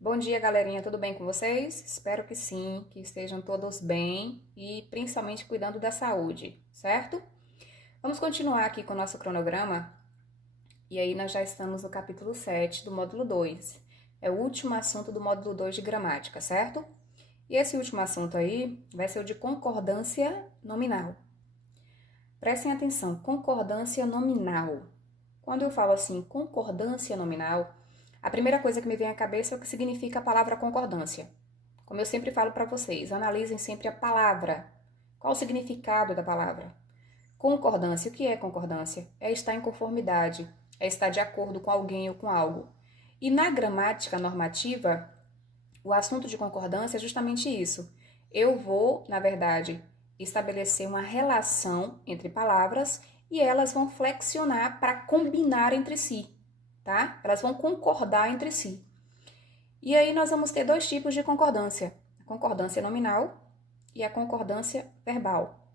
Bom dia, galerinha, tudo bem com vocês? Espero que sim, que estejam todos bem e principalmente cuidando da saúde, certo? Vamos continuar aqui com o nosso cronograma e aí nós já estamos no capítulo 7 do módulo 2. É o último assunto do módulo 2 de gramática, certo? E esse último assunto aí vai ser o de concordância nominal. Prestem atenção, concordância nominal. Quando eu falo assim, concordância nominal, a primeira coisa que me vem à cabeça é o que significa a palavra concordância. Como eu sempre falo para vocês, analisem sempre a palavra. Qual o significado da palavra? Concordância. O que é concordância? É estar em conformidade, é estar de acordo com alguém ou com algo. E na gramática normativa, o assunto de concordância é justamente isso. Eu vou, na verdade, estabelecer uma relação entre palavras e elas vão flexionar para combinar entre si, tá? Elas vão concordar entre si. E aí nós vamos ter dois tipos de concordância: a concordância nominal e a concordância verbal.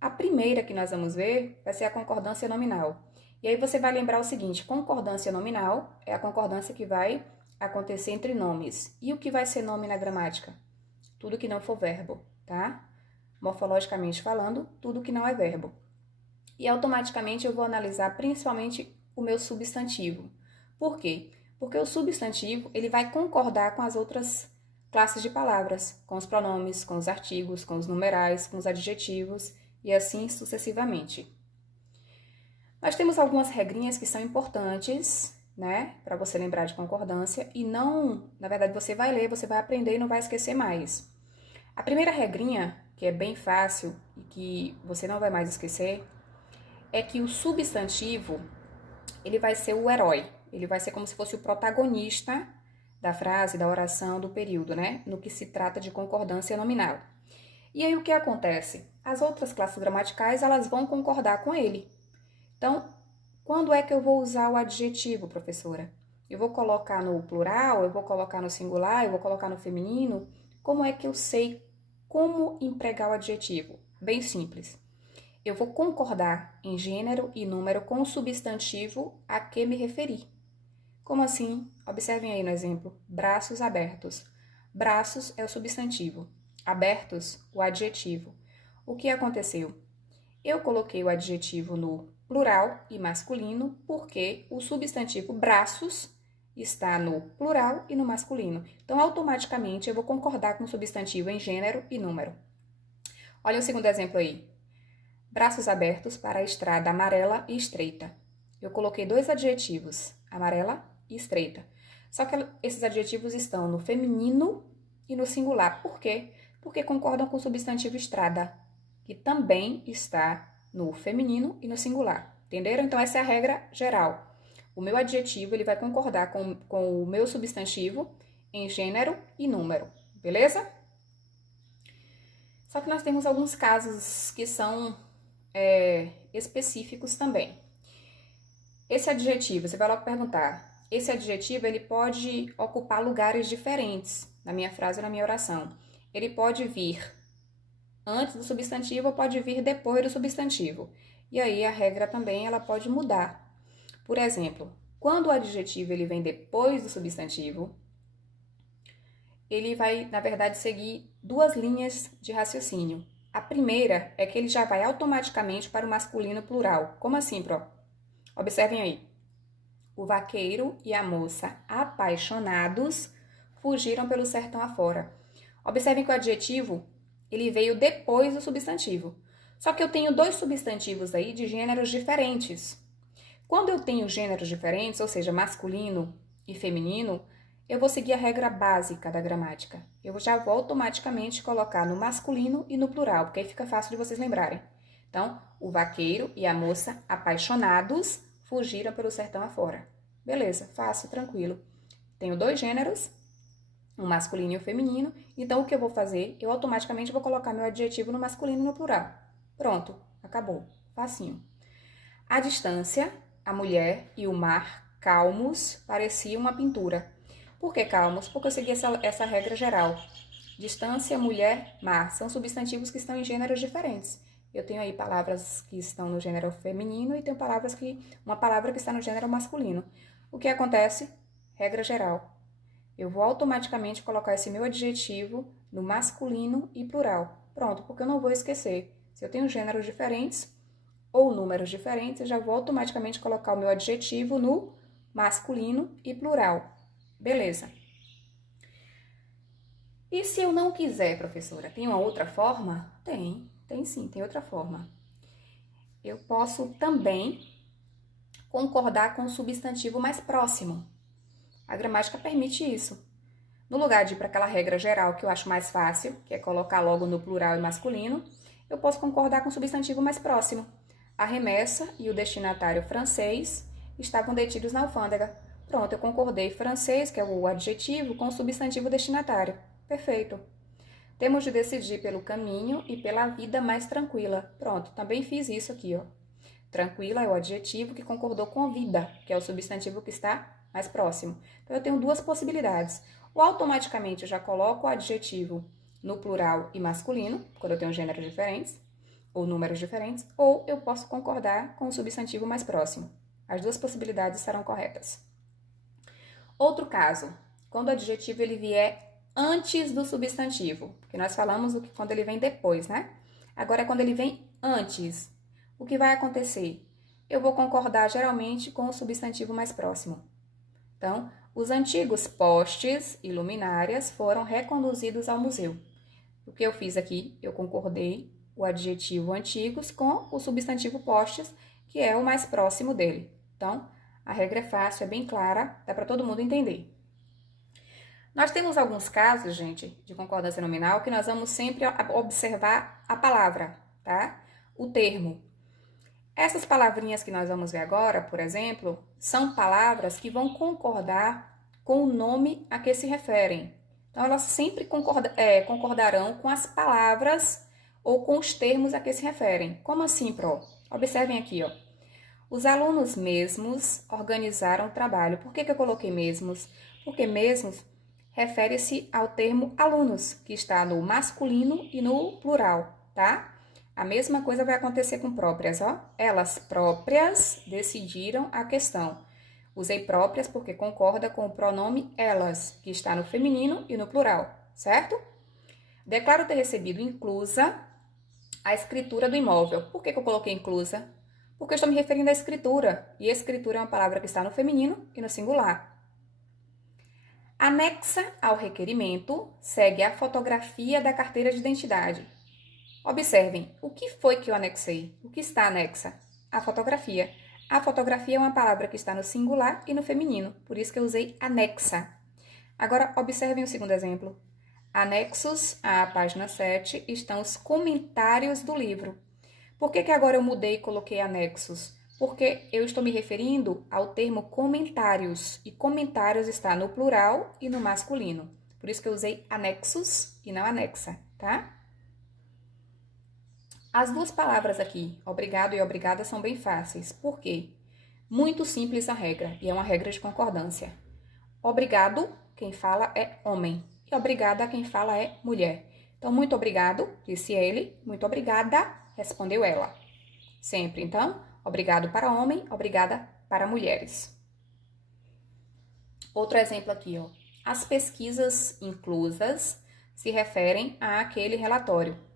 A primeira que nós vamos ver vai ser a concordância nominal. E aí você vai lembrar o seguinte: concordância nominal é a concordância que vai acontecer entre nomes. E o que vai ser nome na gramática? Tudo que não for verbo, tá? Morfologicamente falando, tudo que não é verbo. E automaticamente eu vou analisar principalmente o meu substantivo. Por quê? Porque o substantivo ele vai concordar com as outras classes de palavras, com os pronomes, com os artigos, com os numerais, com os adjetivos e assim sucessivamente. Nós temos algumas regrinhas que são importantes, né, para você lembrar de concordância e não, na verdade, você vai ler, você vai aprender e não vai esquecer mais. A primeira regrinha, que é bem fácil e que você não vai mais esquecer, é que o substantivo, ele vai ser o herói, ele vai ser como se fosse o protagonista da frase, da oração, do período, né, no que se trata de concordância nominal. E aí o que acontece? As outras classes gramaticais, elas vão concordar com ele. Então, quando é que eu vou usar o adjetivo, professora? Eu vou colocar no plural, eu vou colocar no singular, eu vou colocar no feminino? Como é que eu sei como empregar o adjetivo? Bem simples. Eu vou concordar em gênero e número com o substantivo a que me referi. Como assim? Observem aí no exemplo. Braços abertos. Braços é o substantivo. Abertos, o adjetivo. O que aconteceu? Eu coloquei o adjetivo no plural e masculino porque o substantivo braços está no plural e no masculino. Então, automaticamente, eu vou concordar com o substantivo em gênero e número. Olha o segundo exemplo aí. Braços abertos para a estrada amarela e estreita. Eu coloquei dois adjetivos, amarela e estreita. Só que esses adjetivos estão no feminino e no singular. Por quê? Porque concordam com o substantivo estrada, que também está no feminino e no singular. Entenderam? Então, essa é a regra geral. O meu adjetivo ele vai concordar com o meu substantivo em gênero e número. Beleza? Só que nós temos alguns casos que são específicos também. Esse adjetivo, você vai logo perguntar, esse adjetivo ele pode ocupar lugares diferentes na minha frase ou na minha oração. Ele pode vir antes do substantivo ou pode vir depois do substantivo. E aí a regra também ela pode mudar. Por exemplo, quando o adjetivo ele vem depois do substantivo, ele vai, na verdade, seguir duas linhas de raciocínio. A primeira é que ele já vai automaticamente para o masculino plural. Como assim, Pro? Observem aí. O vaqueiro e a moça, apaixonados, fugiram pelo sertão afora. Observem que o adjetivo ele veio depois do substantivo. Só que eu tenho dois substantivos aí de gêneros diferentes. Quando eu tenho gêneros diferentes, ou seja, masculino e feminino, eu vou seguir a regra básica da gramática. Eu já vou automaticamente colocar no masculino e no plural, porque aí fica fácil de vocês lembrarem. Então, o vaqueiro e a moça, apaixonados, fugiram pelo sertão afora. Beleza, fácil, tranquilo. Tenho dois gêneros, um masculino e um feminino, então o que eu vou fazer? Eu automaticamente vou colocar meu adjetivo no masculino e no plural. Pronto, acabou. Facinho. À distância, a mulher e o mar, calmos, pareciam uma pintura. Por que calmos? Porque eu segui essa regra geral. Distância, mulher, mar. São substantivos que estão em gêneros diferentes. Eu tenho aí palavras que estão no gênero feminino e tenho uma palavra que está no gênero masculino. O que acontece? Regra geral. eu vou automaticamente colocar esse meu adjetivo no masculino e plural. Pronto, porque eu não vou esquecer. Se eu tenho gêneros diferentes ou números diferentes, eu já vou automaticamente colocar o meu adjetivo no masculino e plural. Beleza. E se eu não quiser, professora, tem uma outra forma? Tem sim, tem outra forma. Eu posso também concordar com o substantivo mais próximo. A gramática permite isso. No lugar de ir para aquela regra geral que eu acho mais fácil, que é colocar logo no plural e masculino, eu posso concordar com o substantivo mais próximo. A remessa e o destinatário francês estavam detidos na alfândega. Pronto, eu concordei francês, que é o adjetivo, com o substantivo destinatário. Perfeito. Temos de decidir pelo caminho e pela vida mais tranquila. Pronto, também fiz isso aqui, ó. Tranquila é o adjetivo que concordou com vida, que é o substantivo que está mais próximo. Então, eu tenho duas possibilidades. Ou automaticamente eu já coloco o adjetivo no plural e masculino, quando eu tenho gêneros diferentes, ou números diferentes, ou eu posso concordar com o substantivo mais próximo. As duas possibilidades serão corretas. Outro caso, quando o adjetivo ele vier antes do substantivo, porque nós falamos do que quando ele vem depois, né? Agora é quando ele vem antes. O que vai acontecer? Eu vou concordar geralmente com o substantivo mais próximo. Então, os antigos postes e luminárias foram reconduzidos ao museu. O que eu fiz aqui? Eu concordei o adjetivo antigos com o substantivo postes, que é o mais próximo dele. Então, a regra é fácil, é bem clara, dá para todo mundo entender. Nós temos alguns casos, gente, de concordância nominal que nós vamos sempre observar a palavra, tá? O termo. Essas palavrinhas que nós vamos ver agora, por exemplo, são palavras que vão concordar com o nome a que se referem. Então, elas sempre concordarão com as palavras ou com os termos a que se referem. Como assim, Pro? Observem aqui, ó. Os alunos mesmos organizaram o trabalho. Por que eu coloquei mesmos? Porque mesmos refere-se ao termo alunos, que está no masculino e no plural, tá? A mesma coisa vai acontecer com próprias, ó. Elas próprias decidiram a questão. Usei próprias porque concorda com o pronome elas, que está no feminino e no plural, certo? Declaro ter recebido inclusa a escritura do imóvel. Por que eu coloquei inclusa? Porque eu estou me referindo à escritura, e escritura é uma palavra que está no feminino e no singular. Anexa ao requerimento, segue a fotografia da carteira de identidade. Observem, o que foi que eu anexei? O que está anexa? A fotografia. A fotografia é uma palavra que está no singular e no feminino, por isso que eu usei anexa. Agora, observem o segundo exemplo. Anexos à página 7 estão os comentários do livro. Por que agora eu mudei e coloquei anexos? Porque eu estou me referindo ao termo comentários, e comentários está no plural e no masculino. Por isso que eu usei anexos e não anexa, tá? As duas palavras aqui, obrigado e obrigada, são bem fáceis. Por quê? Muito simples a regra, e é uma regra de concordância. Obrigado, quem fala é homem, e obrigada, quem fala é mulher. Então, muito obrigado, disse ele, muito obrigada, respondeu ela. Sempre, então, obrigado para homem, obrigada para mulheres. Outro exemplo aqui, ó. As pesquisas inclusas se referem àquele relatório.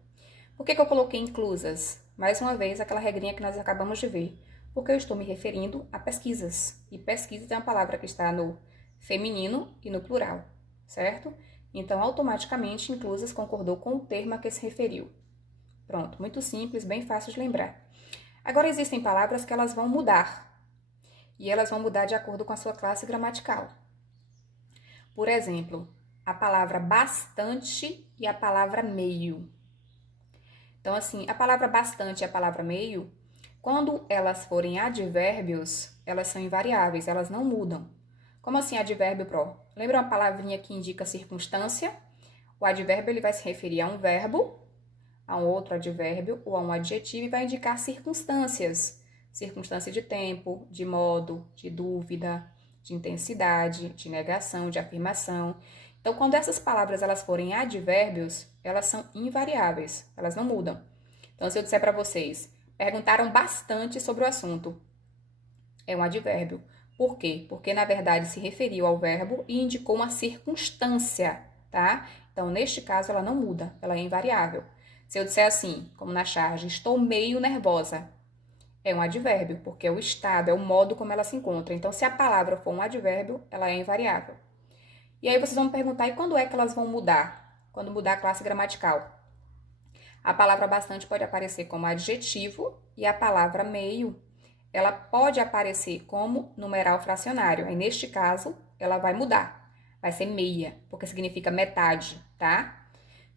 Por que eu coloquei inclusas? Mais uma vez, aquela regrinha que nós acabamos de ver. Porque eu estou me referindo a pesquisas. E pesquisas é uma palavra que está no feminino e no plural, certo? Então, automaticamente, inclusas concordou com o termo a que se referiu. Pronto, muito simples, bem fácil de lembrar. Agora, existem palavras que elas vão mudar. E elas vão mudar de acordo com a sua classe gramatical. Por exemplo, a palavra bastante e a palavra meio. Então, assim, a palavra bastante e a palavra meio, quando elas forem advérbios, elas são invariáveis, elas não mudam. Como assim advérbio pro? Lembra uma palavrinha que indica circunstância? O advérbio ele vai se referir a um verbo, a um outro advérbio ou a um adjetivo e vai indicar circunstâncias. Circunstância de tempo, de modo, de dúvida, de intensidade, de negação, de afirmação. Então, quando essas palavras elas forem advérbios, elas são invariáveis, elas não mudam. Então, se eu disser para vocês, perguntaram bastante sobre o assunto, é um advérbio. Por quê? Porque, na verdade, se referiu ao verbo e indicou uma circunstância, tá? Então, neste caso, ela não muda, ela é invariável. Se eu disser assim, como na charge, estou meio nervosa, é um advérbio, porque é o estado, é o modo como ela se encontra. Então, se a palavra for um advérbio, ela é invariável. E aí vocês vão me perguntar, e quando é que elas vão mudar? Quando mudar a classe gramatical. A palavra bastante pode aparecer como adjetivo e a palavra meio, ela pode aparecer como numeral fracionário. Aí, neste caso, ela vai mudar. Vai ser meia, porque significa metade, tá?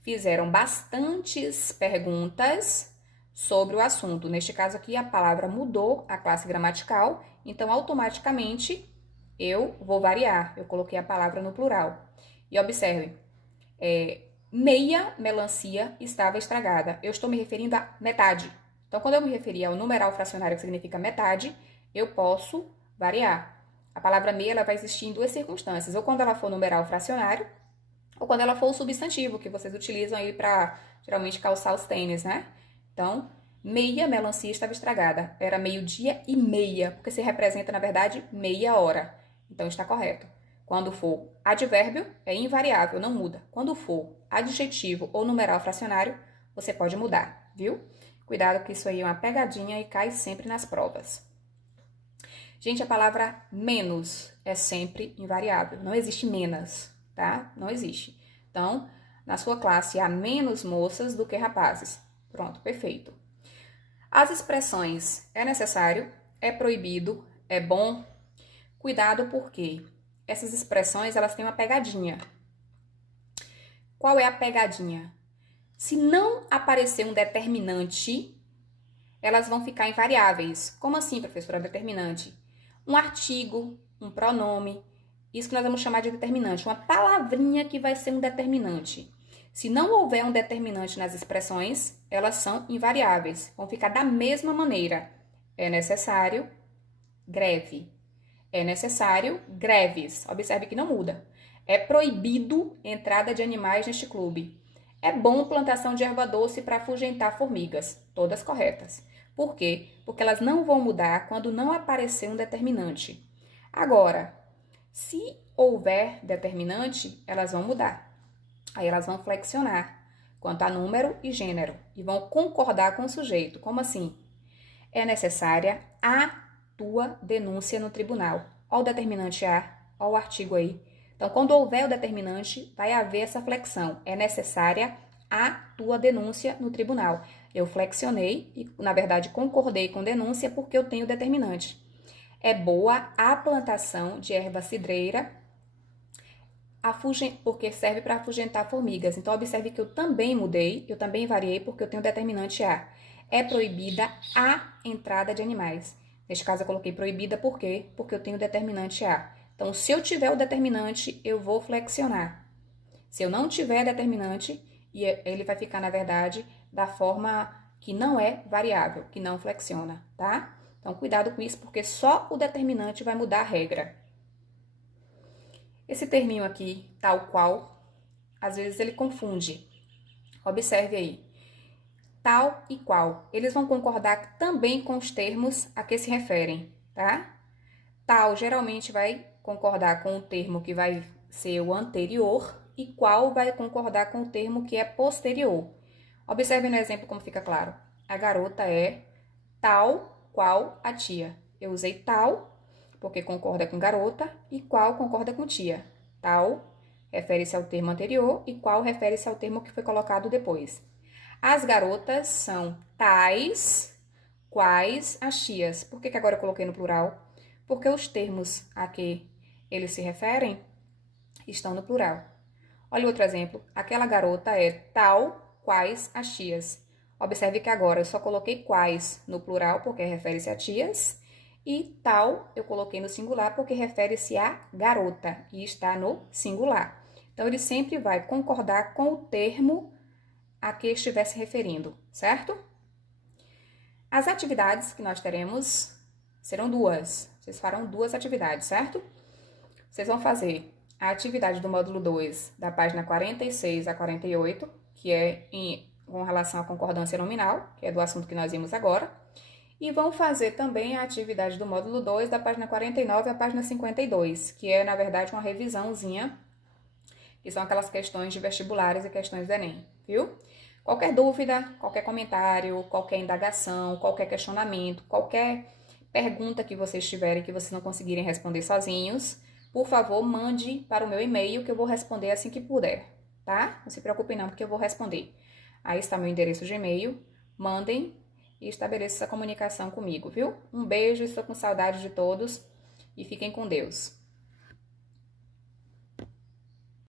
Fizeram bastantes perguntas sobre o assunto. Neste caso aqui, a palavra mudou a classe gramatical, então automaticamente eu vou variar. Eu coloquei a palavra no plural. E observe, meia melancia estava estragada. Eu estou me referindo a metade. Então, quando eu me referir ao numeral fracionário, que significa metade, eu posso variar. A palavra meia ela vai existir em duas circunstâncias, ou quando ela for numeral fracionário, ou quando ela for o substantivo, que vocês utilizam aí para, geralmente, calçar os tênis, né? Então, meia melancia estava estragada. Era meio-dia e meia, porque se representa, na verdade, meia hora. Então, está correto. Quando for advérbio, é invariável, não muda. Quando for adjetivo ou numeral fracionário, você pode mudar, viu? Cuidado que isso aí é uma pegadinha e cai sempre nas provas. Gente, a palavra menos é sempre invariável. Não existe menos, tá? Não existe. Então, na sua classe há menos moças do que rapazes. Pronto, perfeito. As expressões é necessário, é proibido, é bom. Cuidado porque essas expressões elas têm uma pegadinha. Qual é a pegadinha? Se não aparecer um determinante, elas vão ficar invariáveis. Como assim, professora, determinante? Um artigo, um pronome, isso que nós vamos chamar de determinante, uma palavrinha que vai ser um determinante. Se não houver um determinante nas expressões, elas são invariáveis, vão ficar da mesma maneira. É necessário, greve. É necessário, greves. Observe que não muda. É proibido entrada de animais neste clube. É bom plantação de erva doce para afugentar formigas. Todas corretas. Por quê? Porque elas não vão mudar quando não aparecer um determinante. Agora, se houver determinante, elas vão mudar. Aí elas vão flexionar quanto a número e gênero e vão concordar com o sujeito. Como assim? É necessária a tua denúncia no tribunal. Olha o determinante A, olha o artigo aí. Então, quando houver o determinante, vai haver essa flexão. É necessária a tua denúncia no tribunal. Eu flexionei e, na verdade, concordei com denúncia porque eu tenho determinante. É boa a plantação de erva cidreira, porque serve para afugentar formigas. Então, observe que eu também mudei, eu também variei porque eu tenho determinante A. É proibida a entrada de animais. Neste caso, eu coloquei proibida por quê? Porque eu tenho determinante A. Então, se eu tiver o determinante, eu vou flexionar. Se eu não tiver determinante, ele vai ficar, na verdade, da forma que não é variável, que não flexiona, tá? Então, cuidado com isso, porque só o determinante vai mudar a regra. Esse terminho aqui, tal qual, às vezes ele confunde. Observe aí. Tal e qual. Eles vão concordar também com os termos a que se referem, tá? Tal geralmente vai concordar com o termo que vai ser o anterior e qual vai concordar com o termo que é posterior. Observe no exemplo como fica claro. A garota é tal qual a tia. Eu usei tal porque concorda com garota e qual concorda com tia. Tal refere-se ao termo anterior e qual refere-se ao termo que foi colocado depois. As garotas são tais quais as tias. Por que agora eu coloquei no plural? Porque os termos a que eles se referem estão no plural. Olha outro exemplo. Aquela garota é tal quais as tias. Observe que agora eu só coloquei quais no plural porque refere-se a tias e tal eu coloquei no singular porque refere-se a garota e está no singular. Então, ele sempre vai concordar com o termo a que estiver se referindo, certo? As atividades que nós teremos serão duas. Vocês farão duas atividades, certo? Vocês vão fazer a atividade do módulo 2, da página 46 a 48, que é com relação à concordância nominal, que é do assunto que nós vimos agora. E vão fazer também a atividade do módulo 2, da página 49 à página 52, que é, na verdade, uma revisãozinha, que são aquelas questões de vestibulares e questões do Enem, viu? Qualquer dúvida, qualquer comentário, qualquer indagação, qualquer questionamento, qualquer pergunta que vocês tiverem que vocês não conseguirem responder sozinhos, por favor, mande para o meu e-mail que eu vou responder assim que puder, tá? Não se preocupem não, porque eu vou responder. Aí está meu endereço de e-mail, mandem e estabeleça essa comunicação comigo, viu? Um beijo, estou com saudade de todos e fiquem com Deus.